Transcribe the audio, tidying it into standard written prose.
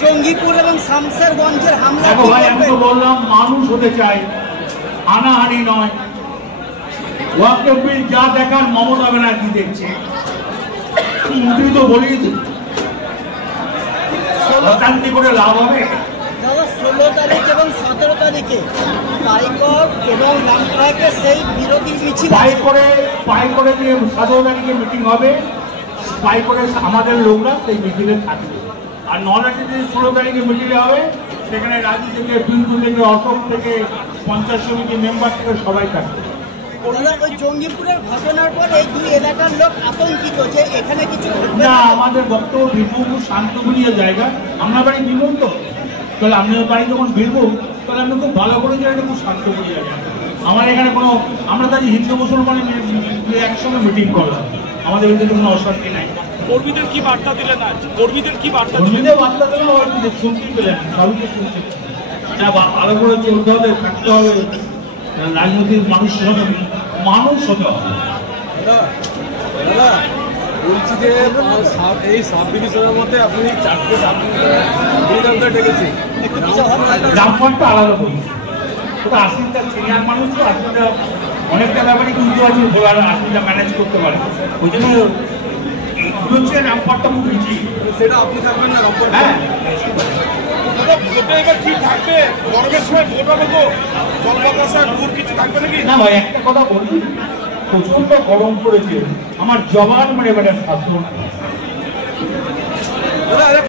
জঙ্গিপুর এবং শামসেরগঞ্জের হামলা। দেখো ভাই, আমি তো বললাম মানুষ হতে চাই, হানাহানি নয়। ওয়াকফ বিল যা দেখার মমতা ব্যানার্জি দেখছে, মন্ত্রী তো বলেই অশান্তি করে লাভ হবে। 16 তারিখ এবং 17 তারিখে পাইকর এবং রামপুরহাটে সেই বিরোধী মিছিল পাই করে যে 17 তারিখে মিটিং হবে, পাই করে আমাদের লোকরা সেই মিটিংয়ে থাকবে। আর নলাটি যে 16 তারিখে মিটিং হবে, সেখানে রাজু থেকে, পিন্টু থেকে, অশোক থেকে, পঞ্চায়েত সমিতির মেম্বার থেকে সবাই থাকবে। ওই জঙ্গিপুরের ঘটনার পর এই দুই এলাকার লোক আতঙ্কিত যে এখানে কিছু না, আমাদের বক্তব্য বীরভূম খুব শান্তগুলিয়ে জায়গা। আমরা বাড়ি বীরভূম, তো তাহলে আপনার বাড়ি যখন বীরভূম, তাহলে আপনি খুব ভালো করে জানেন খুব শান্তগুলিয়ে জায়গা। আমার এখানে কোনো, আমরা তাই হিন্দু মুসলমানের একসঙ্গে মিটিং করলাম, আমাদের ভিতরে কোনো অশান্তি নাই। কর্মীদের কি বার্তা দিলেন? কর্মীদের কি বার্তা দিলেন? বার্তা দিলেন, শুনতে পেলেন, সবই তো শুনতে। ভালো করে চলতে হবে, থাকতে হবে, রাজনৈতিক মানুষ হতে হবে। বলছি যে এই সাব ডিভিশনের মধ্যে আপনি 4টে সাব ডিভিশন ডেকেছি, নামফারটা আলাদা করি। ওটা আসিনটা সিনিয়র মানুষ, তো আসিনটা অনেকটা ব্যাপারে কিন্তু আছে, বলার আসিনটা ম্যানেজ করতে পারে। ওই জন্য এইগুলো হচ্ছে নামফারটা খুব ইজি। সেটা আপনি থাকবেন না? হ্যাঁ, ভোটে এবার কি থাকবে? গরমের সময় ভোট হবে তো, জল বাতাসা দূর কিছু থাকবে নাকি? না ভাই, একটা কথা বলি, প্রচন্ড গরম পড়েছে, আমার জবান মানে শাসন।